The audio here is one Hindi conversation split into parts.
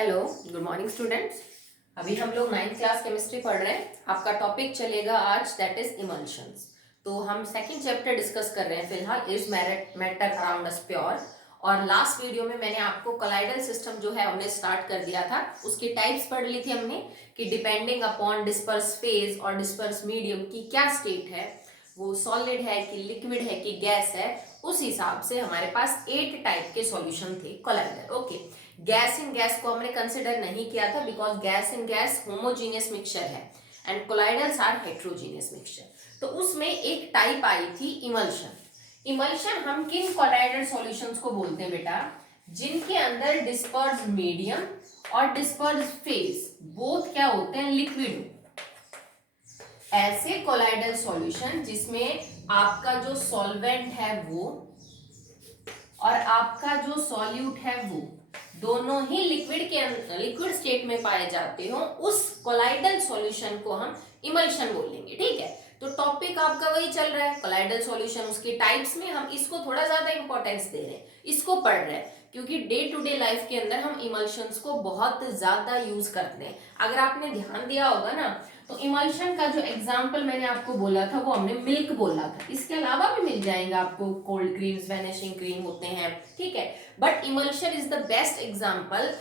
Hello, good morning students. अभी हम लोग 9th क्लास केमिस्ट्री पढ़ रहे हैं। आपका टॉपिक चलेगा आज, दैट इज इमल्शंस। तो हम सेकंड चैप्टर डिस्कस कर रहे हैं फिलहाल, is matter around us pure. और लास्ट वीडियो में मैंने आपको कोलाइडल सिस्टम जो है हमने स्टार्ट कर दिया था, उसकी टाइप्स पढ़ ली थी हमने कि डिपेंडिंग अपॉन डिस्पर्स फेज और डिस्पर्स मीडियम की क्या स्टेट है, वो सॉलिड है कि लिक्विड है कि गैस है, उस हिसाब से हमारे पास 8 टाइप के सॉल्यूशन थे colloidal. Okay, gas in gas को हमने कंसिडर नहीं किया था because gas in gas homogeneous mixture है and colloidals are heterogeneous mixture. तो उसमें एक टाइप आई थी इमल्शन। इमल्शन हम किन कोलाइडल सॉल्यूशंस को बोलते हैं बेटा? जिनके अंदर डिस्पर्स मीडियम और डिस्पर्स फेज बोथ क्या होते हैं, लिक्विड। ऐसे कोलाइडल सॉल्यूशन जिसमें आपका जो सॉल्वेंट है वो और आपका जो सॉल्यूट है वो दोनों ही लिक्विड स्टेट में पाए जाते हो, उस कोलाइडल सॉल्यूशन को हम इमल्शन बोलेंगे। ठीक है, तो टॉपिक आपका वही चल रहा है, कोलाइडल सॉल्यूशन, उसके टाइप्स में हम इसको थोड़ा ज्यादा इंपॉर्टेंस दे रहे हैं, इसको पढ़ रहे हैं, क्योंकि डे टू डे लाइफ के अंदर हम इमल्शंस को बहुत ज्यादा यूज करते हैं। अगर आपने ध्यान दिया होगा ना, तो इमल्शन का जो एग्जाम्पल मैंने आपको बोला था वो हमने मिल्क बोला था। इसके अलावा भी मिल जाएगा आपको, कोल्ड क्रीम्स, वैनिशिंग क्रीम होते हैं, ठीक है, but emulsion is the best example.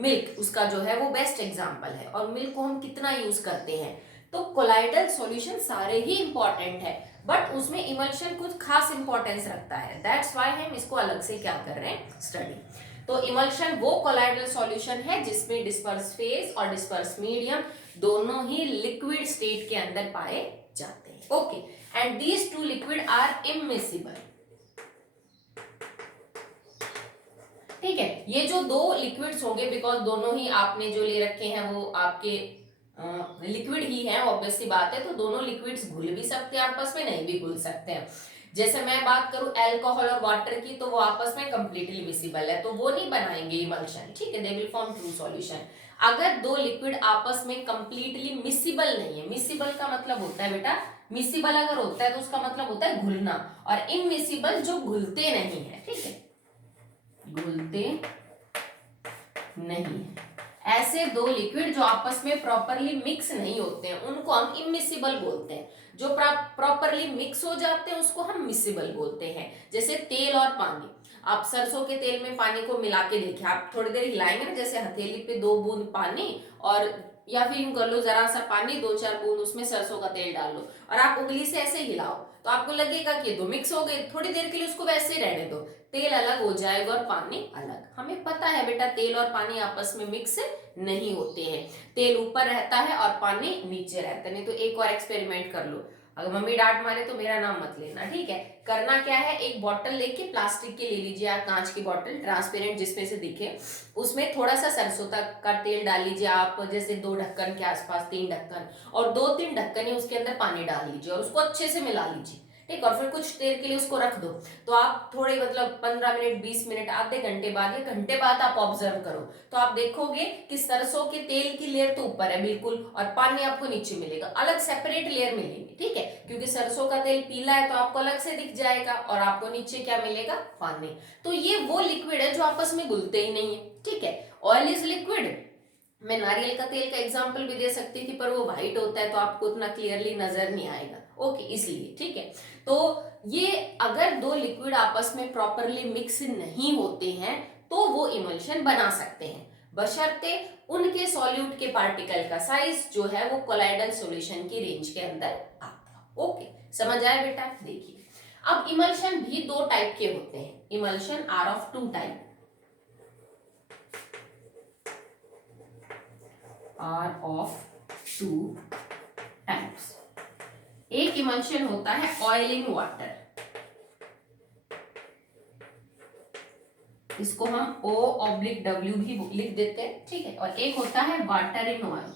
Milk उसका जो है वो बेस्ट एग्जाम्पल है। और मिल्क को हम कितना यूज करते हैं, तो कोलाइडल सॉल्यूशन सारे ही इंपॉर्टेंट है, बट उसमें इमल्शन कुछ खास इंपॉर्टेंस रखता है। दैट्स व्हाई हम इसको अलग से क्या कर रहे हैं, स्टडी। तो इमल्शन वो कोलाइडल सॉल्यूशन है जिसमें डिस्पर्स फेज और डिस्पर्स मीडियम दोनों ही लिक्विड स्टेट के अंदर पाए जाते हैं। Okay, and these two liquid are immiscible. ठीक है, ये जो दो लिक्विड्स होंगे, बिकॉज दोनों ही आपने जो ले रखे हैं वो आपके लिक्विड ही है, ऑब्वियस सी बात है, तो दोनों लिक्विड्स घुल भी सकते हैं आपस में, नहीं भी घुल सकते हैं। जैसे मैं बात करूं अल्कोहल और वाटर की, तो वो आपस में कंप्लीटली मिसिबल है, तो वो नहीं बनाएंगे इमल्शन। ठीक है, they will form true solution. अगर दो लिक्विड आपस में कंप्लीटली मिसिबल नहीं है, मिसिबल का मतलब होता है बेटा, मिसिबल अगर होता है तो उसका मतलब होता है घुलना, और इनमिसिबल जो घुलते नहीं है, ठीक है, घुलते नहीं है। ऐसे दो लिक्विड जो आपस में प्रॉपरली मिक्स नहीं होते हैं उनको हम इमिसिबल बोलते हैं। जो प्रॉपरली मिक्स हो जाते हैं उसको हम मिसिबल बोलते हैं। जैसे तेल और पानी, आप सरसों के तेल में पानी को मिला के देखिए, आप थोड़ी देर हिलाएंगे ना, जैसे हथेली पे 2 बूंद पानी, और या फिर यूं कर लो, जरा सा पानी 2-4 बूंद उसमें सरसों का तेल डाल लो और आप उंगली से ऐसे हिलाओ, तो आपको लगेगा कि दो मिक्स हो गए। थोड़ी देर के लिए उसको वैसे रहने दो, तेल अलग हो जाएगा और पानी अलग। हमें पता है बेटा, तेल और पानी आपस में मिक्स नहीं होते हैं, तेल ऊपर रहता है और पानी नीचे रहता है। नहीं तो एक और एक्सपेरिमेंट कर लो, अगर मम्मी डांट मारे तो मेरा नाम मत लेना, ठीक है। करना क्या है, एक बॉटल लेके, प्लास्टिक की ले लीजिए आप, कांच की बॉटल ट्रांसपेरेंट जिसमें से दिखे, उसमें थोड़ा सा सरसों तक का तेल डाल लीजिए आप, जैसे 2 ढक्कन के आसपास, 3 ढक्कन, और 2-3 ढक्कन ही उसके अंदर पानी डाल लीजिए और उसको अच्छे से मिला लीजिए, ठीक, और फिर कुछ देर के लिए उसको रख दो। तो आप थोड़े मतलब 15 मिनट, 20 मिनट, आधे घंटे बाद या घंटे बाद आप ऑब्जर्व करो, तो आप देखोगे कि सरसों के तेल की लेयर तो ऊपर है बिल्कुल, और पानी आपको नीचे मिलेगा, अलग सेपरेट लेयर मिलेगी, ठीक है, क्योंकि सरसों का तेल पीला है तो आपको अलग से दिख जाएगा, और आपको नीचे क्या मिलेगा, पानी। तो ये वो लिक्विड है जो आपस में घुलते ही नहीं है, ठीक है। Oil is liquid. मैं नारियल का तेल का एग्जांपल भी दे सकती थी, पर वो व्हाइट होता है तो आपको उतना क्लियरली नजर नहीं आएगा, ओके, इसलिए, ठीक है। तो ये अगर दो लिक्विड आपस में प्रॉपरली मिक्स नहीं होते हैं तो वो इमल्शन बना सकते हैं, बशर्ते उनके सॉल्यूट के पार्टिकल का साइज जो है वो कोलाइडल सॉल्यूशन की रेंज के अंदर आता। ओके, समझ आया बेटा? देखिए, अब इमल्शन भी 2 टाइप के होते हैं, इमल्शन आर ऑफ 2 टाइप, आर ऑफ 2 टाइप्स। एक इमल्शन होता है ऑयलिंग वाटर, इसको हम O/W भी लिख देते हैं, ठीक है, और एक होता है वाटर इन ऑयल,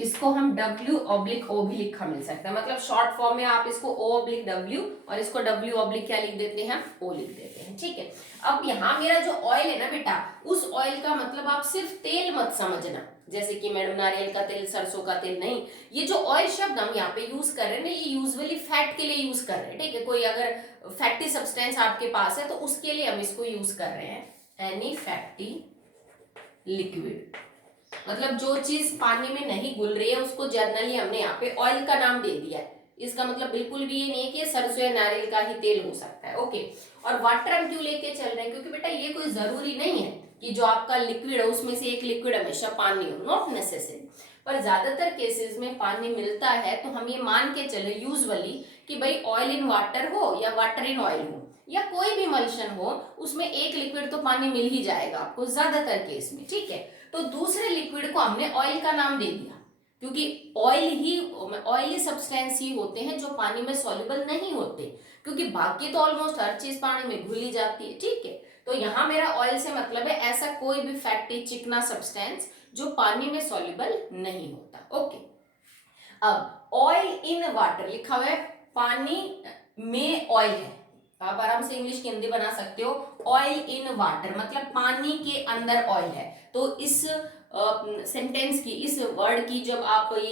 इसको हम W/O भी लिखा मिल सकता है, मतलब शॉर्ट फॉर्म में आप इसको O/W और इसको W/ क्या लिख देते हैं, O लिख देते हैं, ठीक है। अब यहाँ मेरा जो ऑयल है ना बेटा, उस ऑयल का मतलब आप सिर्फ तेल मत समझना, जैसे कि मैडम नारियल का तेल, सरसों का तेल, नहीं। ये जो ऑयल शब्द हम यहाँ पे यूज कर रहे हैं ना, ये यूजुअली फैट के लिए यूज कर रहे हैं, ठीक है। कोई अगर फैटी सब्सटेंस आपके पास है तो उसके लिए हम इसको यूज कर रहे हैं। एनी फैटी लिक्विड, मतलब जो चीज पानी में नहीं घुल रही है उसको जनरली हमने यहाँ पे ऑयल का नाम दे दिया है। इसका मतलब बिल्कुल भी ये नहीं है कि सरसों या नारियल का ही तेल हो सकता है, ओके। और वाटर हम क्यों लेके चल रहे हैं, क्योंकि बेटा ये कोई जरूरी नहीं है कि जो आपका लिक्विड है उसमें से एक लिक्विड हमेशा पानी हो, नॉट नेसेसरी। पर ज्यादातर केसेस में पानी मिलता है तो हम ये मान के चले यूजुअली कि भाई ऑयल इन वाटर हो या वाटर इन ऑयल हो या कोई भी मल्शन हो, उसमें एक लिक्विड तो पानी मिल ही जाएगा आपको ज्यादातर केस में, ठीक है। तो दूसरे लिक्विड को हमने ऑयल का नाम दे दिया, क्योंकि ऑयली सब्सटेंस ही होते हैं जो पानी में सॉल्युबल नहीं होते, क्योंकि बाकी तो ऑलमोस्ट हर चीज पानी में घुल ही जाती है, ठीक है। तो यहाँ मेरा ऑयल से मतलब है ऐसा कोई भी फैटी चिकना सब्सटेंस जो पानी में सॉल्युबल नहीं होता, ओके। अब ऑयल इन वाटर लिखा हुआ है, पानी में ऑयल है, आप आराम से इंग्लिश की हिंदी बना सकते हो। ऑयल इन वाटर मतलब पानी के अंदर ऑयल है। तो इस सेंटेंस की, इस वर्ड की जब आप ये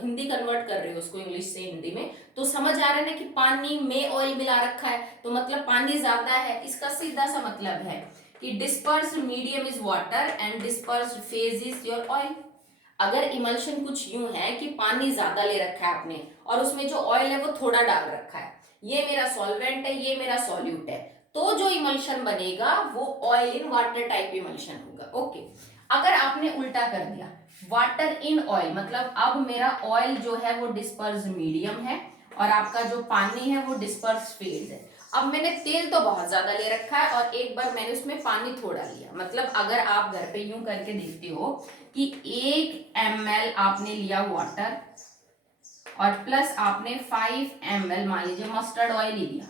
हिंदी कन्वर्ट कर रहे हो उसको इंग्लिश से हिंदी में, तो समझ आ रहा है ना कि पानी में ऑयल मिला रखा है, तो मतलब पानी ज्यादा है। इसका सीधा सा मतलब है कि dispersed medium is water and dispersed phase is your oil. अगर इमल्शन कुछ यूं है कि पानी ज्यादा ले रखा है आपने और उसमें जो ऑयल है वो थोड़ा डाल रखा है, ये मेरा सॉल्वेंट है, ये मेरा सॉल्यूट है, तो जो इमल्शन बनेगा वो oil in water type emulsion होगा, ओके। अगर आपने उल्टा कर दिया, वाटर इन ऑयल मतलब अब मेरा ऑयल जो है वो डिस्पर्स मीडियम है और आपका जो पानी है वो डिस्पर्स फेज है। अब मैंने तेल तो बहुत ज्यादा ले रखा है और एक बार मैंने उसमें पानी थोड़ा लिया, मतलब अगर आप घर पे यूं करके देखते हो कि 1 ml आपने लिया वाटर और प्लस आपने 5 ml मान लीजिए मस्टर्ड ऑयल ही लिया,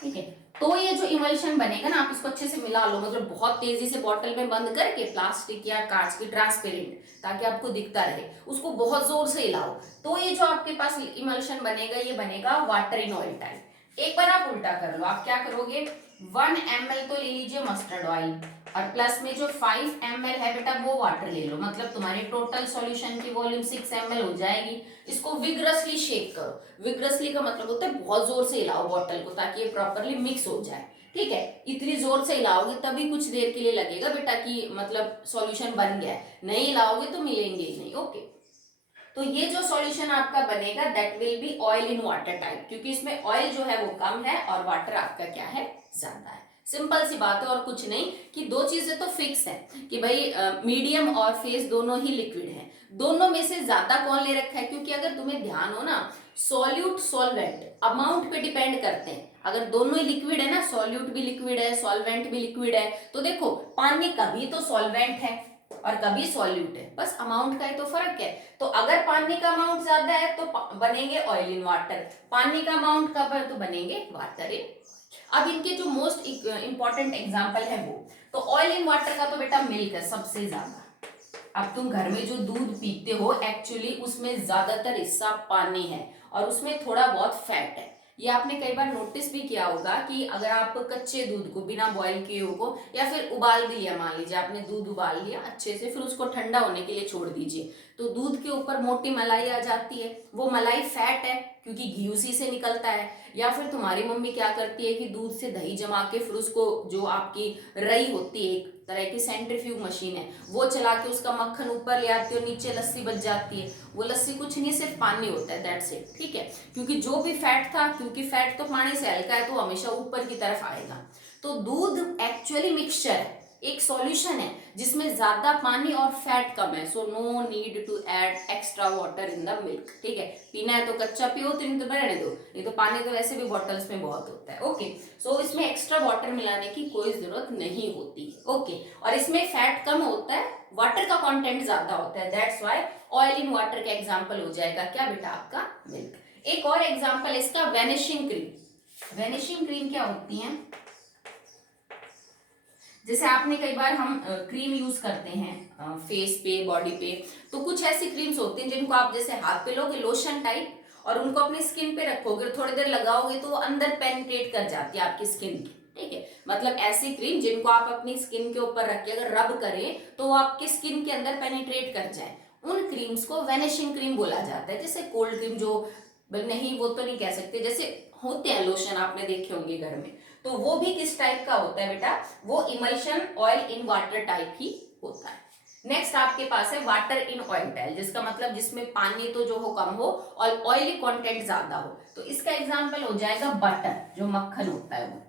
ठीक है। तो ये जो इमल्शन बनेगा ना, आप इसको अच्छे से मिला लो, मतलब बहुत तेजी से बॉटल में बंद करके, प्लास्टिक या कांच की ट्रांसपेरेंट, ताकि आपको दिखता रहे, उसको बहुत जोर से हिलाओ, तो ये जो आपके पास इमल्शन बनेगा ये बनेगा वाटर इन ऑयल टाइप। एक बार आप उल्टा कर लो, आप क्या करोगे, 1 ml तो ले लीजिए मस्टर्ड ऑयल और प्लस में जो 5 ml है बेटा वो वाटर ले लो, मतलब तुम्हारे टोटल सॉल्यूशन की वॉल्यूम 6 ml हो जाएगी। इसको विग्रसली शेक करो, विग्रसली का मतलब होता है बहुत जोर से हिलाओ बॉटल को ताकि ये प्रॉपरली मिक्स हो जाए, ठीक है। इतनी जोर से हिलाओगे तभी कुछ देर के लिए लगेगा बेटा कि मतलब सॉल्यूशन बन गया है, नहीं हिलाओगे तो मिलेंगे ही नहीं, ओके। तो ये जो सॉल्यूशन आपका बनेगा that will be oil in water type, क्योंकि इसमें ऑयल जो है वो कम है और वाटर आपका क्या है, ज्यादा है। सिंपल सी बात है और कुछ नहीं, कि दो चीजें तो फिक्स है कि भाई मीडियम और फेस दोनों ही लिक्विड है, दोनों में से ज्यादा कौन ले रखा है, क्योंकि अगर तुम्हें ध्यान हो ना, सॉल्यूट सॉल्वेंट अमाउंट पे डिपेंड करते हैं। अगर दोनों ही लिक्विड है ना, सॉल्यूट भी लिक्विड है सॉल्वेंट भी लिक्विड है, तो देखो पानी कभी तो सॉल्वेंट है और कभी सॉल्यूट है, बस अमाउंट का ही तो फर्क है। तो अगर पानी का अमाउंट ज्यादा है तो बनेंगे ऑयल इन वाटर, पानी का अमाउंट कम है तो बनेंगे वाटर इन। अब इनके जो मोस्ट इंपॉर्टेंट एग्जांपल है वो, तो ऑयल इन वाटर का तो बेटा मिल्क है सबसे ज्यादा। अब तुम घर में जो दूध पीते हो एक्चुअली उसमें ज्यादातर हिस्सा पानी है और उसमें थोड़ा बहुत फैट है। ये आपने कई बार नोटिस भी किया होगा कि अगर आप कच्चे दूध को बिना बॉईल किए हो या फिर उबाल भी लिया, मान लीजिए आपने दूध उबाल लिया अच्छे से, फिर उसको ठंडा होने के लिए छोड़ दीजिए, तो दूध के ऊपर मोटी मलाई आ जाती है, वो मलाई फैट है क्योंकि घी उसी से निकलता है। या फिर तुम्हारी मम्मी क्या करती है कि दूध से दही जमा के फिर उसको, जो आपकी रई होती है एक तरह की सेंट्रीफ्यूग मशीन है, वो चला के उसका मक्खन ऊपर ले आती है और नीचे लस्सी बच जाती है। वो लस्सी कुछ नहीं, सिर्फ पानी होता है, दैट्स इट, ठीक है। क्योंकि जो भी फैट था, क्योंकि फैट तो पानी से हल्का है तो हमेशा ऊपर की तरफ आएगा। तो दूध एक्चुअली मिक्सचर है, एक सॉल्यूशन है जिसमें ज्यादा पानी और फैट कम है, so no need to add extra water in the milk, ठीक है। पीना है तो कच्चा पियो, तो नहीं तो रहने दो, नहीं तो पानी तो वैसे भी बॉटल्स में बहुत होता है, ओके। सो इसमें एक्स्ट्रा वाटर मिलाने की कोई जरूरत नहीं होती है, ओके। और इसमें फैट कम होता है, वाटर का कंटेंट ज्यादा होता है, that's why oil in water का एग्जांपल हो जाएगा क्या बेटा, आपका मिल्क। एक और एग्जांपल इसका वैनिशिंग क्रीम। वैनिशिंग क्रीम क्या होती है, जैसे आपने कई बार हम क्रीम यूज करते हैं फेस पे, बॉडी पे, तो कुछ ऐसी क्रीम्स होती हैं जिनको आप जैसे हाथ पे लोगे लोशन टाइप और उनको अपनी स्किन पे रखोगे, थोड़ी देर लगाओगे तो वो अंदर पेनिट्रेट कर जाती है आपकी स्किन की, ठीक है। मतलब ऐसी क्रीम जिनको आप अपनी स्किन के ऊपर रख के अगर रब करें तो वो आपकी स्किन के अंदर पेनिट्रेट कर जाए, उन क्रीम्स को वैनिशिंग क्रीम बोला जाता है। जैसे कोल्ड क्रीम जो नहीं, वो तो नहीं कह सकते, जैसे होते हैं लोशन आपने देखे होंगे घर में, तो वो भी किस टाइप का होता है बेटा, वो emulsion oil in water type ही होता है। नेक्स्ट आपके पास है वाटर इन ऑयल टेल, जिसका मतलब जिसमें पानी तो जो हो कम हो और ऑयली कंटेंट ज्यादा हो, तो इसका एग्जांपल हो जाएगा बटर, जो मक्खन होता है वो।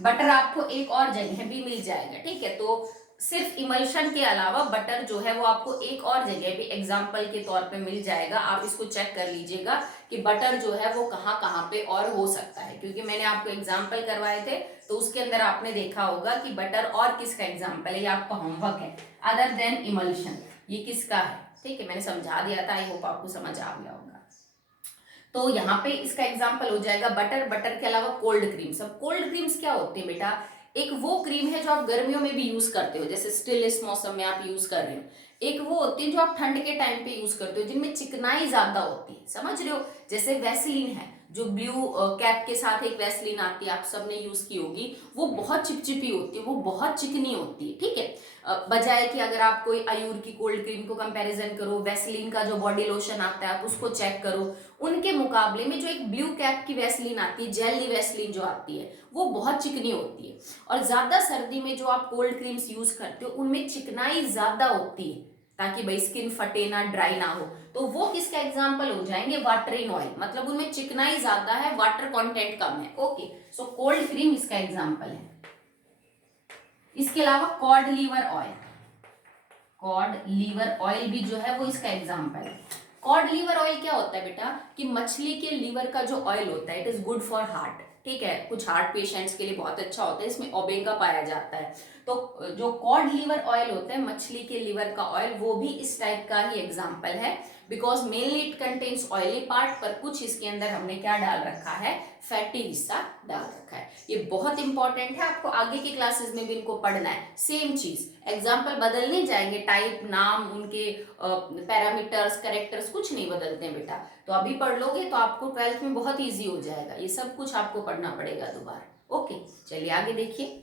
बटर आपको एक और जगह भी मिल जाएगा, ठीक है। तो सिर्फ इमल्शन के अलावा बटर जो है वो आपको एक और जगह भी एग्जाम्पल के तौर पे मिल जाएगा। आप इसको चेक कर लीजिएगा कि बटर जो है वो कहाँ कहाँ पे और हो सकता है, क्योंकि मैंने आपको एग्जाम्पल करवाए थे तो उसके अंदर आपने देखा होगा कि बटर और किसका एग्जाम्पल है, ये आपका होमवर्क है, अदर देन इमल्शन ये किसका है, ठीक है। मैंने समझा दिया था, आई होप आपको समझ आ गया होगा। तो यहाँ पे इसका एग्जाम्पल हो जाएगा बटर। बटर के अलावा कोल्ड क्रीम्स। अब कोल्ड क्रीम्स क्या होती है बेटा, एक वो क्रीम है जो आप गर्मियों में भी यूज करते हो, जैसे स्टिल इस मौसम में आप यूज कर रहे हो। एक वो होती है जो आप ठंड के टाइम पे यूज करते हो, जिनमें चिकनाई ज्यादा होती है, समझ रहे हो। जैसे वैसलीन है, जो ब्लू कैप के साथ एक वैसलीन आती है, आप सबने यूज की होगी, वो बहुत चिपचिपी होती है, वो बहुत चिकनी होती है, ठीक है। बजाय कि अगर आप कोई आयूर की कोल्ड क्रीम को कंपैरिजन करो, वैसलीन का जो बॉडी लोशन आता है आप उसको चेक करो, उनके मुकाबले में जो एक ब्लू कैप की वैसलीन आती है, जेली वैसलीन जो आती है, वो बहुत चिकनी होती है। और ज्यादा सर्दी में जो आप कोल्ड क्रीम्स यूज करते हो उनमें चिकनाई ज्यादा होती है, ताकि भाई स्किन फटे ना, ड्राई ना हो। तो वो किसका एग्जाम्पल हो जाएंगे, वाटर इन ऑयल, मतलब उनमें चिकनाई ज्यादा है, वाटर कंटेंट कम है, ओके। सो कोल्ड क्रीम इसका एग्जाम्पल है। इसके अलावा cod liver oil, cod liver oil भी जो है वो इसका एग्जाम्पल है। कॉड लीवर ऑयल क्या होता है बेटा, कि मछली के लीवर का जो ऑयल होता है, it is good for heart, ठीक है। कुछ हार्ट पेशेंट्स के लिए बहुत अच्छा होता है, इसमें ओमेगा पाया जाता है। तो जो कॉड लीवर ऑयल होता है, मछली के लीवर का ऑयल, वो भी इस टाइप का ही एग्जाम्पल है, because mainly it contains oily part, पर कुछ इसके अंदर हमने क्या डाल रखा है, फैटी हिस्सा डाल रखा है। ये बहुत इंपॉर्टेंट है, आपको आगे की क्लासेस में भी इनको पढ़ना है। सेम चीज, एग्जाम्पल बदल नहीं जाएंगे, टाइप, नाम, उनके पैरामीटर्स, कैरेक्टर्स कुछ नहीं बदलते हैं बेटा। तो अभी पढ़ लोगे तो आपको 12th में बहुत ईजी हो जाएगा, ये सब कुछ आपको पढ़ना पड़ेगा दोबारा, ओके। चलिए आगे देखिए,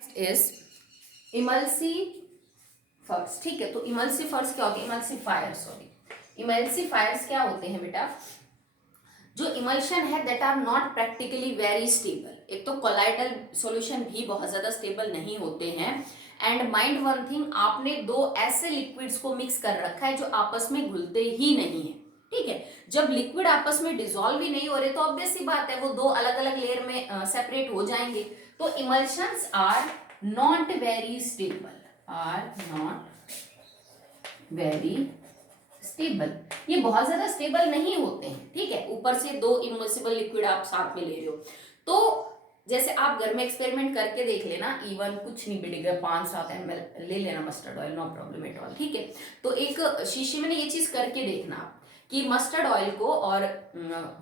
इज इमल्सिफर्स, ठीक है। तो इमल्सिफर्स क्या होते हैं, इमल्सिफायर, सॉरी, इमल्सिफायर्स क्या होते हैं बेटा, जो इमल्शन है that are not practically very stable. एक तो कोलाइडल सॉल्यूशन भी बहुत ज्यादा स्टेबल नहीं होते हैं, एंड माइंड वन थिंग, आपने दो ऐसे लिक्विड्स को मिक्स कर रखा है जो आपस में घुलते ही नहीं है, ठीक है। जब लिक्विड आपस में डिसॉल्व ही नहीं हो रहे तो ऑब्वियस सी बात है वो दो अलग अलग लेयर में सेपरेट हो जाएंगे। तो emulsions are not very stable, are not very stable, ये बहुत ज्यादा स्टेबल नहीं होते हैं, ठीक है। ऊपर से दो इमर्सिबल लिक्विड आप साथ में ले रहे हो, तो जैसे आप घर में एक्सपेरिमेंट करके देख लेना, इवन कुछ नहीं बिगड़ेगा, 5-7 ml ले लेना mustard oil, no problem at all, ठीक है। तो एक शीशी में ये चीज करके देखना आप, कि मस्टर्ड ऑयल को और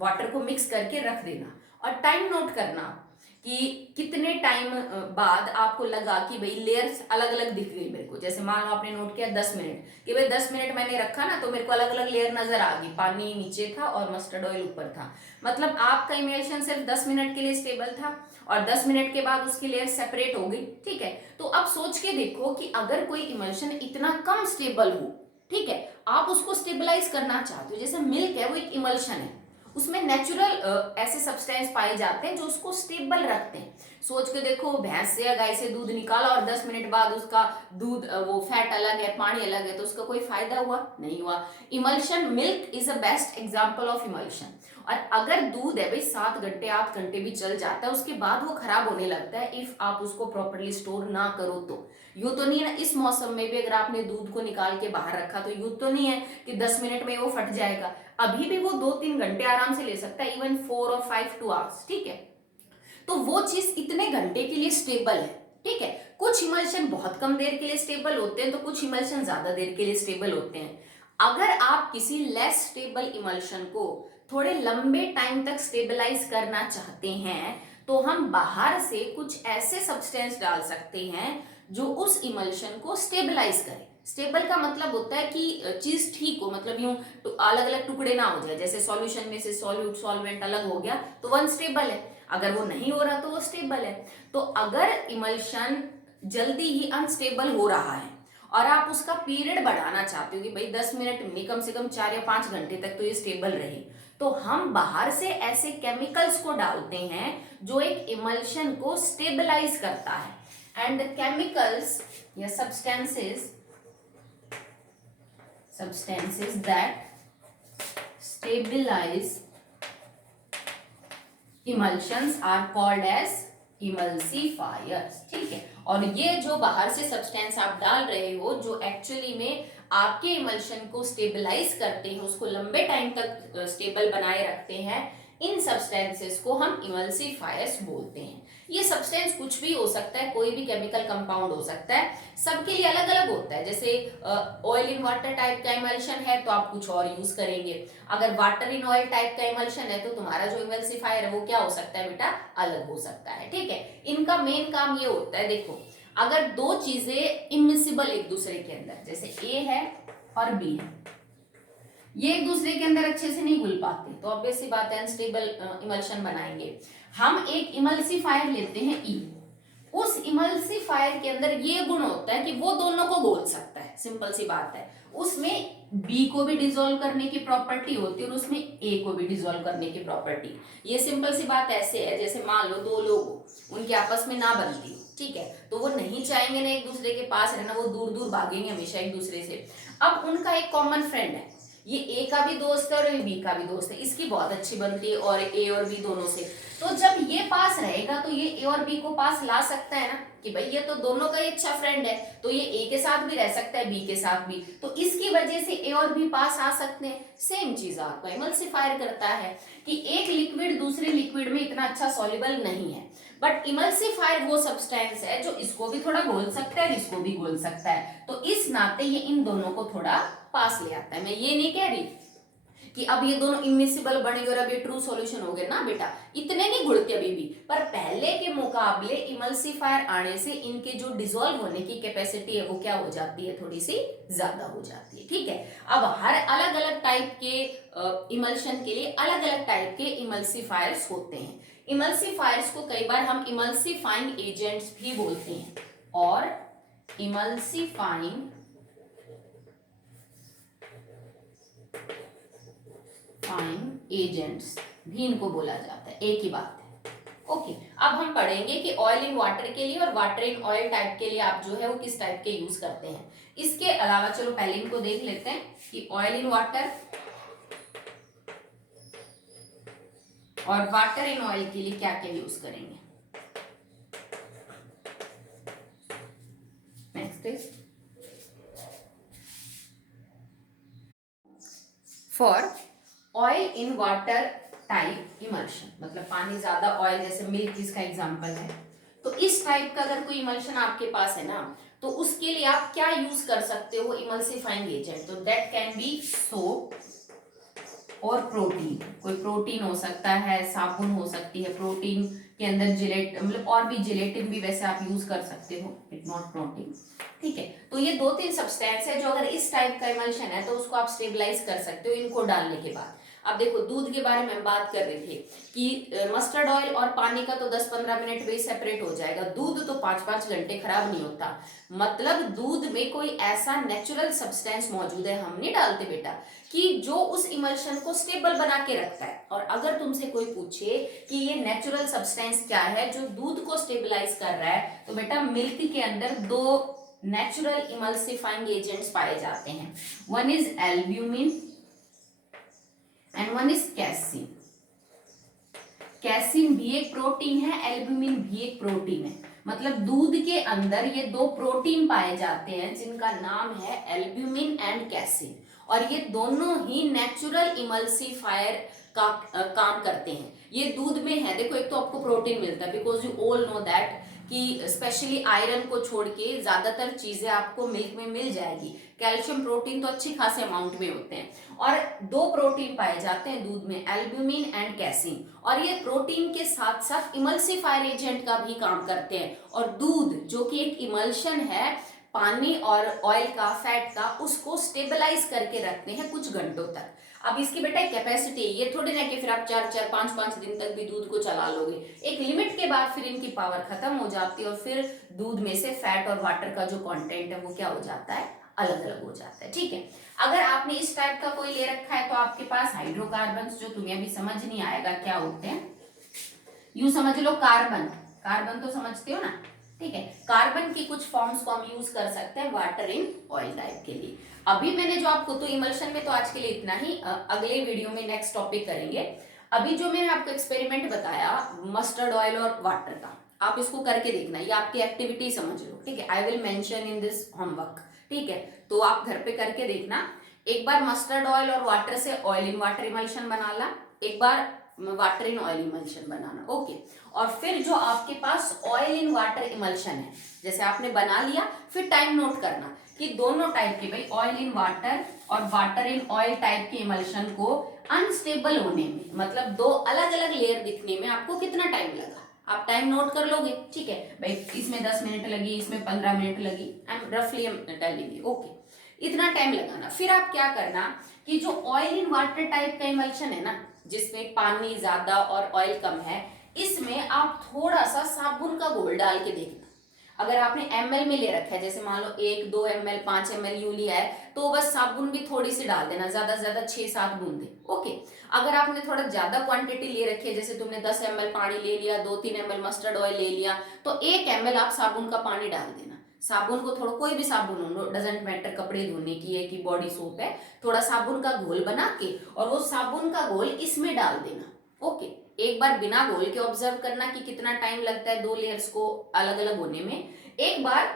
वाटर को मिक्स करके रख देना, और टाइम नोट करना कि कितने टाइम बाद आपको लगा कि भाई लेयर्स अलग अलग दिख गई मेरे को। जैसे मान लो आपने नोट किया 10 मिनट, कि भाई 10 मिनट मैंने रखा ना तो मेरे को अलग अलग लेयर नजर आ गई, पानी नीचे था और मस्टर्ड ऑयल ऊपर था, मतलब आपका इमल्शन सिर्फ 10 मिनट के लिए स्टेबल था और 10 मिनट के बाद उसकी लेयर सेपरेट हो गई, ठीक है। तो अब सोच के देखो कि अगर कोई इमल्शन इतना कम स्टेबल हो, ठीक है, आप उसको स्टेबलाइज करना चाहते हो, जैसे मिल्क है वो एक इमल्शन है, उसमें नेचुरल ऐसे सब्सटेंस पाए जाते हैं जो उसको स्टेबल रखते हैं। सोच के देखो, भैंस से या गाय से दूध निकाला और 10 मिनट बाद उसका दूध वो फैट अलग है, पानी अलग है, तो उसका कोई फायदा हुआ नहीं हुआ। Emulsion, milk is a best example of emulsion. और अगर दूध है भाई 7 घंटे 8 घंटे भी चल जाता है, उसके बाद वो खराब होने लगता है इफ आप उसको प्रॉपरली स्टोर ना करो तो। यूं तो नहीं है ना, इस मौसम में भी अगर आपने दूध को निकाल के बाहर रखा तो यूं तो नहीं है कि 10 मिनट में वो फट जाएगा, अभी भी वो 2-3 घंटे आराम से ले सकता है, इवन 4 और 5 2 आवर्स, ठीक है। तो वो चीज इतने घंटे के लिए स्टेबल है, ठीक है। कुछ इमल्शन बहुत कम देर के लिए स्टेबल होते हैं, तो कुछ इमल्शन ज्यादा देर के लिए स्टेबल होते हैं। अगर आप किसी लेस स्टेबल इमल्शन को थोड़े लंबे टाइम तक स्टेबलाइज करना चाहते हैं तो हम बाहर से कुछ ऐसे सब्सटेंस डाल सकते हैं जो उस इमल्शन को स्टेबलाइज करे। स्टेबल का मतलब होता है कि चीज ठीक हो, मतलब यूं तो अलग अलग टुकड़े ना हो जाए, जैसे सॉल्यूशन में से सॉल्यूट सॉल्वेंट अलग हो गया तो वन स्टेबल है, अगर वो नहीं हो रहा तो वो स्टेबल है। तो अगर इमल्शन जल्दी ही अनस्टेबल हो रहा है और आप उसका पीरियड बढ़ाना चाहते हो कि भाई 10 मिनट में कम से कम 4 या 5 घंटे तक तो ये स्टेबल रहे, तो हम बाहर से ऐसे केमिकल्स को डालते हैं जो एक इमल्शन को स्टेबलाइज करता है। एंड केमिकल्स या substances that stabilize emulsions are called as emulsifiers। ठीक है, और ये जो बाहर से सब्सटेंस आप डाल रहे हो जो एक्चुअली में आपके इमल्शन को स्टेबलाइज करते हैं, उसको लंबे टाइम तक स्टेबल बनाए रखते हैं, इन सब्सटेंसेस को हम इमल्सिफायर्स बोलते हैं। ये सब्सटेंस कुछ भी हो सकता है, कोई भी केमिकल कंपाउंड हो सकता है, सबके लिए अलग अलग होता है। जैसे ऑयल इन वाटर टाइप का इमल्शन है तो आप कुछ और यूज करेंगे, अगर वाटर इन ऑयल टाइप का इमल्शन है तो तुम्हारा जो इमल्सिफायर है वो क्या हो सकता है बेटा, अलग हो सकता है। ठीक है, इनका मेन काम ये होता है, देखो अगर दो चीजें इमिसिबल एक दूसरे के अंदर, जैसे ए है और बी है, ये एक दूसरे के अंदर अच्छे से नहीं घुल पाते तो ऑब्वियस सी बात है अनस्टेबल इमल्शन बनाएंगे। हम एक इमल्सिफायर लेते हैं ई, उस इमल्सिफायर के अंदर ये गुण होता है कि वो दोनों को घोल सकता है, सिंपल सी बात है। उसमें बी को भी डिसॉल्व करने की प्रॉपर्टी होती है और उसमें ए को भी डिसॉल्व करने की प्रॉपर्टी। ये सिंपल सी बात ऐसे है, जैसे मान लो दो लोग हो, उनके आपस में ना बनती हो, ठीक है, तो वो नहीं चाहेंगे ना एक दूसरे के पास रहना, वो दूर दूर भागेंगे हमेशा एक दूसरे से। अब उनका एक कॉमन फ्रेंड है, ये ए का भी दोस्त है और ये बी का भी दोस्त है, इसकी बहुत अच्छी बनती है और ए और बी दोनों से। तो जब ये पास रहेगा तो ये ए और बी को पास ला सकता है ना, कि भाई ये तो दोनों का ही अच्छा फ्रेंड है, तो ये ए के साथ भी रह सकता है बी के साथ भी, तो इसकी वजह से ए और बी पास आ सकते हैं। सेम चीज आपका इमल्सिफायर करता है कि एक लिक्विड दूसरे लिक्विड में इतना अच्छा सॉल्युबल नहीं है, बट इमल्सिफायर वो सब्सटेंस है जो इसको भी थोड़ा घोल सकता है और इसको भी घोल सकता है, तो इस नाते ये इन दोनों को थोड़ा पास ले आता है। मैं ये नहीं कह रही कि अब ये दोनों इमिसिबल बन गए और अब ये ट्रू सॉल्यूशन हो गए ना बेटा, इतने नहीं घुलते अभी भी, पर पहले के मुकाबले इमल्सिफायर आने से इनके जो डिसॉल्व होने की कैपेसिटी है वो क्या हो जाती है, थोड़ी सी ज्यादा हो जाती है। ठीक है, अब हर अलग अलग टाइप के इमल्शन के लिए अलग अलग टाइप के इमल्सिफायर्स होते हैं। इमल्सिफायर्स को कई बार हम इमल्सिफाइंग एजेंट्स भी बोलते हैं, और इमल्सिफाइंग एजेंट्स भी इनको बोला जाता है, एक ही बात है। ओके, अब हम पढ़ेंगे कि ऑयल इन वाटर के लिए और वाटर इन ऑयल टाइप के लिए आप जो है वो किस टाइप के यूज करते हैं। इसके अलावा चलो पहले इनको देख लेते हैं कि ऑयल इन वाटर और वाटर इन ऑयल के लिए क्या क्या यूज करेंगे। Next is for oil in water type emulsion, मतलब पानी ज्यादा ऑयल, जैसे मिल्क इसका एग्जांपल है, तो इस टाइप का अगर कोई इमल्शन आपके पास है ना, तो उसके लिए आप क्या यूज कर सकते हो इमल्सिफाइंग एजेंट, तो दैट कैन बी सोप और प्रोटीन। कोई प्रोटीन हो सकता है, साबुन हो सकती है, प्रोटीन के अंदर जिलेट मतलब और भी जिलेटिन भी वैसे आप यूज कर सकते हो, इट नॉट प्रोटीन। ठीक है, तो ये दो तीन सब्सटेंस है जो अगर इस टाइप का इमल्शन है तो उसको आप स्टेबलाइज कर सकते हो इनको डालने के बाद। अब देखो दूध के बारे में हम बात कर रहे थे कि मस्टर्ड ऑयल और पानी का तो 10-15 मिनट में सेपरेट हो जाएगा, दूध तो 5-5 घंटे खराब नहीं होता, मतलब दूध में कोई ऐसा नेचुरल सब्सटेंस मौजूद है, हम नहीं डालते बेटा, कि जो उस इमल्शन को स्टेबल बना के रखता है। और अगर तुमसे कोई पूछे कि ये नेचुरल सब्सटेंस क्या है जो दूध को स्टेबलाइज कर रहा है, तो बेटा मिल्क के अंदर दो नेचुरल इमल्सिफाइंग एजेंट्स पाए जाते हैं, one is albumin and one is casein. Casein भी एक प्रोटीन है, एल्ब्यूमिन भी एक प्रोटीन है, मतलब दूध के अंदर ये दो प्रोटीन पाए जाते हैं जिनका नाम है एल्ब्यूमिन एंड कैसीन, और ये दोनों ही नेचुरल इमल्सिफायर का काम करते हैं। ये दूध में है, देखो एक तो आपको प्रोटीन मिलता है because you all know that कि स्पेशली आयरन को छोड़ के ज्यादातर चीजें आपको मिल्क में मिल जाएगी। कैल्शियम प्रोटीन तो अच्छी खासे अमाउंट में होते हैं। और दो प्रोटीन पाए जाते हैं दूध में, एल्ब्यूमिन एंड कैसीन, और ये प्रोटीन के साथ साथ इमल्सिफायर एजेंट का भी काम करते हैं। और दूध जो कि एक इमल्शन है पानी और ऑयल का, फैट का, उसको स्टेबलाइज करके रखते हैं कुछ घंटों तक। अब इसकी बेटा कैपेसिटी, ये थोड़ी ना कि फिर आप 4-4 5-5 दिन तक भी दूध को चला लोगे। एक लिमिट के बाद फिर इनकी पावर खत्म हो जाती है और फिर दूध में से फैट और वाटर का जो कंटेंट है वो क्या हो जाता है, अलग अलग हो जाता है। ठीक है, अगर आपने इस टाइप का कोई ले रखा है तो आपके पास हाइड्रोकार्बन्स, जो तुम्हें अभी समझ नहीं आएगा क्या होते हैं, यूं समझ लो कार्बन, कार्बन तो समझते हो ना। ठीक है, कार्बन की कुछ फॉर्म्स को हम यूज कर सकते हैं वाटर इन ऑयल टाइप के लिए। अभी मैंने जो आपको, तो इमल्शन में तो आज के लिए इतना ही, अगले वीडियो में नेक्स्ट टॉपिक करेंगे। अभी जो मैंने आपको एक्सपेरिमेंट बताया मस्टर्ड ऑयल और वाटर का, आप इसको करके देखना, ये आपकी एक्टिविटी समझ लो। ठीक है, I will mention in this homework. ठीक है, तो आप घर पे करके देखना। एक बार मस्टर्ड ऑयल और वाटर से ऑयल इन वाटर इमल्शन बनाना, एक बार वाटर इन ऑयल इमल्शन बनाना। ओके, और फिर जो आपके पास ऑयल इन वाटर इमल्शन है, जैसे आपने बना लिया, फिर टाइम नोट करना कि दोनों टाइप के, भाई ऑयल इन वाटर और वाटर इन ऑयल टाइप के इमल्शन को अनस्टेबल होने में, मतलब दो अलग अलग लेयर दिखने में आपको कितना टाइम लगा, आप टाइम नोट कर लोगे। ठीक है भाई, इसमें 10 मिनट लगी, इसमें 15 मिनट लगी, आई एम रफली टेलिंग यू। ओके, इतना टाइम लगाना। फिर आप क्या करना कि जो ऑयल इन वाटर टाइप का इमल्शन है ना, जिसमें पानी ज्यादा और ऑयल कम है, इसमें आप थोड़ा सा साबुन का घोल डाल के देखना। अगर आपने ml में ले रखा है, जैसे मान लो 1-2 ml 5 ml यूं लिया है, तो बस साबुन भी थोड़ी सी डाल देना, ज्यादा से ज्यादा 6-7 बूंदे। ओके, अगर आपने थोड़ा ज्यादा क्वांटिटी ले रखी है, जैसे तुमने 10 ml पानी ले लिया, 2-3 ml मस्टर्ड ऑयल ले लिया, तो 1 ml आप साबुन का पानी डाल देना। साबुन को थोड़ा, कोई भी साबुन हो, डजेंट मैटर, कपड़े धोने की है कि बॉडी सोप है, थोड़ा साबुन का घोल बना के और वो साबुन का घोल इसमें डाल देना। ओके, एक बार बिना घोल के ऑब्जर्व करना कि कितना टाइम लगता है दो लेयर्स को अलग अलग होने में। एक बार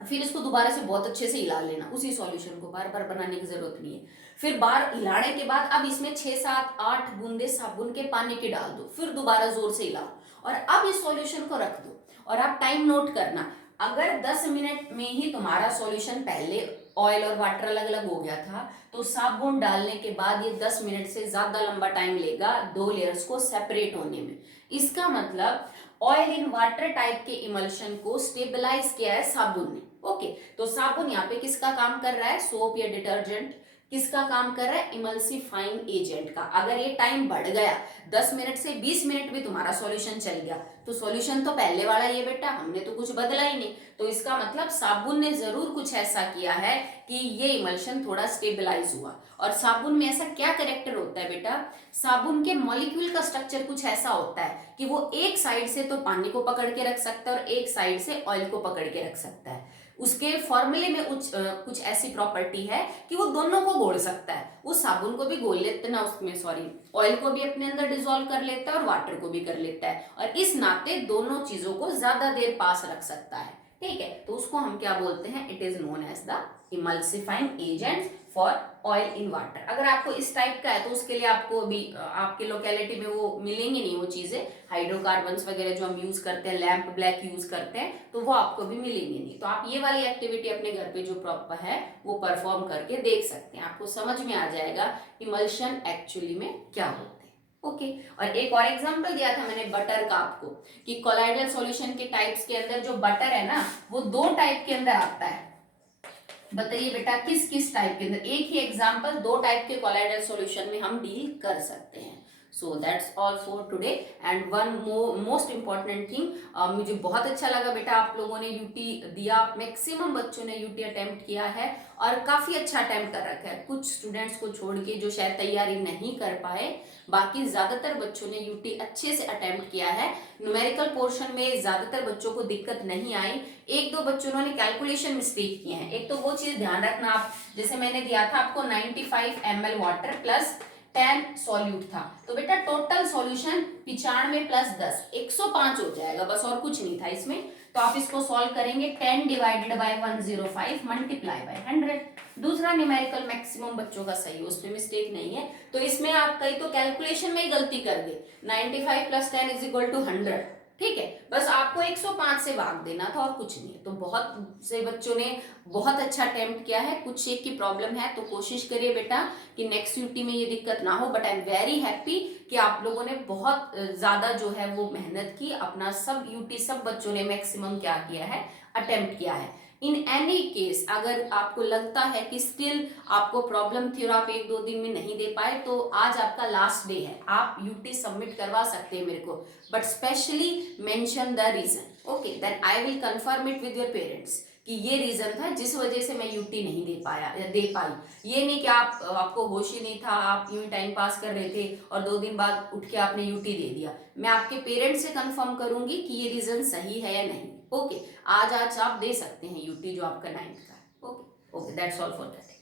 फिर इसको दोबारा से बहुत अच्छे से हिला लेना, उसी सॉल्यूशन को बार बार बनाने की जरूरत नहीं है। फिर बार हिलाने के बाद अब इसमें 6-7-8 बूंदे साबुन के पानी के डाल दो, फिर दोबारा जोर से हिलाओ और अब इस सॉल्यूशन को रख दो। और आप टाइम नोट करना, अगर 10 मिनट में ही तुम्हारा सॉल्यूशन, पहले ऑयल और वाटर अलग अलग हो गया था, तो साबुन डालने के बाद ये 10 मिनट से ज्यादा लंबा टाइम लेगा दो लेयर्स को सेपरेट होने में। इसका मतलब ऑयल इन वाटर टाइप के इमल्शन को स्टेबलाइज किया है साबुन ने। ओके, तो साबुन यहाँ पे किसका काम कर रहा है, सोप या डिटर्जेंट, किसका काम कर रहा है, इमल्सिफाइंग एजेंट का। अगर ये टाइम बढ़ गया, 10 मिनट से 20 मिनट भी तुम्हारा सॉल्यूशन चल गया, तो सॉल्यूशन तो पहले वाला ये बेटा, हमने तो कुछ बदला ही नहीं। तो इसका मतलब साबुन ने जरूर कुछ ऐसा किया है कि ये इमल्शन थोड़ा स्टेबलाइज हुआ। और साबुन में ऐसा क्या कैरेक्टर होता है बेटा, साबुन के मॉलिक्यूल का स्ट्रक्चर कुछ ऐसा होता है कि वो एक साइड से तो पानी को पकड़ के रख सकता है और एक साइड से ऑयल को पकड़ के रख सकता है। उसके फॉर्मूले में कुछ ऐसी प्रॉपर्टी है कि वो दोनों को घोल सकता है, वो साबुन को भी घोल लेते ना, उसमें सॉरी ऑयल को भी अपने अंदर डिसॉल्व कर लेता है और वाटर को भी कर लेता है, और इस नाते दोनों चीजों को ज्यादा देर पास रख सकता है। ठीक है, तो उसको हम क्या बोलते हैं, it is known as the emulsifying agent for oil in water. अगर आपको इस टाइप का है तो उसके लिए आपको भी आपके लोकेलिटी में वो मिलेंगे नहीं, वो चीजें हाइड्रोकार्बन्स वगैरह जो हम यूज करते हैं, लैंप ब्लैक यूज करते हैं, तो वो आपको भी मिलेंगे नहीं। तो आप ये वाली एक्टिविटी अपने घर पे जो प्रॉपर है वो परफॉर्म करके देख सकते हैं, आपको समझ में आ जाएगा इमल्शन एक्चुअली में क्या होता है। ओके, और एक और एग्जांपल दिया था मैंने बटर का आपको, कि कोलाइडल सॉल्यूशन के टाइप्स के अंदर जो बटर है ना, वो दो टाइप के अंदर आता है। बताइए बेटा किस किस टाइप के अंदर, एक ही एग्जांपल दो टाइप के कोलाइडल सॉल्यूशन में हम डील कर सकते हैं। So that's all for today. And one most important thing, मुझे बहुत अच्छा लगा बेटा आप लोगों ने यूटी दिया, मैक्सिमम बच्चों ने यूटी अटेम्प्ट किया है और काफी अच्छा अटेम्प्ट कर रखा है, कुछ स्टूडेंट्स को छोड़ के जो शायद तैयारी नहीं कर पाए, बाकी ज्यादातर बच्चों ने यूटी अच्छे से अटेम्प्ट किया है। न्यूमेरिकल पोर्शन में ज्यादातर बच्चों को दिक्कत नहीं आई, एक दो बच्चों ने कैलकुलेशन मिस्टेक किए हैं। एक तो वो चीज ध्यान रखना आप, जैसे मैंने दिया था आपको 95 ml वाटर प्लस 10 सॉल्यूट था, तो बेटा टोटल सॉल्यूशन 95 प्लस 10 105 हो जाएगा, बस और कुछ नहीं था इसमें। तो आप इसको सॉल्व करेंगे 10 डिवाइडेड बाय 105 मल्टीप्लाई बाय 100। दूसरा न्यूमेरिकल मैक्सिमम बच्चों का सही है, उसमें मिस्टेक नहीं है। तो इसमें आप कई तो कैलकुलेशन में ही गलती कर गए, 95 प्लस 10 इज इक्वल टू 100, ठीक है, बस आपको 105 से भाग देना था और कुछ नहीं है। तो बहुत से बच्चों ने बहुत अच्छा अटेम्प्ट किया है। कुछ शेक की प्रॉब्लम है तो कोशिश करिए बेटा कि नेक्स्ट यूटी में ये दिक्कत ना हो। But I am very happy कि आप लोगों ने बहुत ज्यादा जो है वो मेहनत की, अपना सब यूटी सब बच्चों ने मैक्सिमम क्या किया है, अटेम्प्ट किया है। इन एनी केस अगर आपको लगता है कि स्टिल आपको प्रॉब्लम थी और आप 1-2 दिन में नहीं दे पाए, तो आज आपका लास्ट डे है, आप यूटी सबमिट करवा सकते हैं मेरे को, but specially mention the reason. Okay, then I will confirm it with your parents कि ये रीजन था जिस वजह से मैं यूटी नहीं दे पाया या दे पाई। ये नहीं कि आपको होश ही नहीं था, आप यूं ही टाइम पास कर रहे थे और 2 दिन बाद उठ के आपने यूटी दे दिया। मैं आपके पेरेंट्स से कंफर्म करूंगी कि ये रीजन सही है या नहीं। ओके, आज आप दे सकते हैं यूटी जो आपका 9th का है। Okay okay, that's all for that.